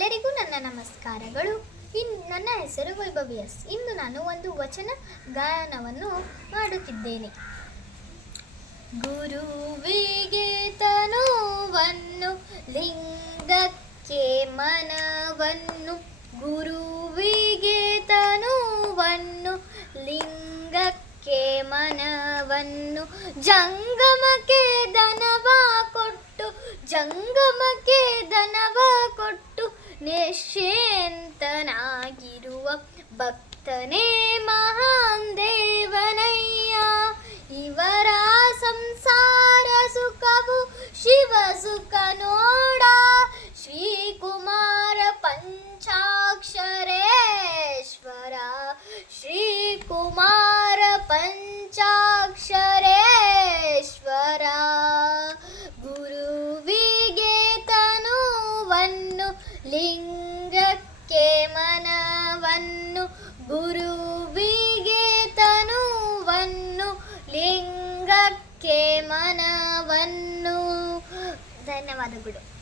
ಎಲ್ಲರಿಗೂ ನನ್ನ ನಮಸ್ಕಾರಗಳು. ನನ್ನ ಹೆಸರು ವೈಭವಿ ಎಸ್. ಇಂದು ನಾನು ಒಂದು ವಚನ ಗಾಯನವನ್ನು ಮಾಡುತ್ತಿದ್ದೇನೆ. ಗುರುವಿಗೆ ತನುವನ್ನು ಲಿಂಗಕ್ಕೆ ಮನವನ್ನು, ಗುರುವಿಗೆ ತನುವನ್ನು ಲಿಂಗಕ್ಕೆ ಮನವನ್ನು, ಜಂಗಮಕ್ಕೆ ದನವ ಕೊಟ್ಟು, ಜಂಗಮಕ್ಕೆ ದನವ ಕೊಟ್ಟು ನಿಶ್ಚಿಂತನಾಗಿರುವ ಭಕ್ತನೇ ಮಹಾನ್ ದೇವನಯ್ಯ. ಇವರ ಸಂಸಾರ ಸುಖವು ಶಿವ ಸುಖ ನೋಡ, ಶ್ರೀಕುಮಾರ ಪಂಚಾಕ್ಷರೇಶ್ವರ, ಶ್ರೀಕುಮಾರ ಪಂಚಾಕ್ಷರೇಶ್ವರ. ಗುರುವಿಗೆ ತನುವನ್ನು ಲಿಂಗಕ್ಕೆ ಮನವನ್ನು, ಗುರುವಿಗೆ ತನುವನ್ನು ಲಿಂಗಕ್ಕೆ ಮನವನ್ನು. ಧನ್ಯವಾದಗಳು.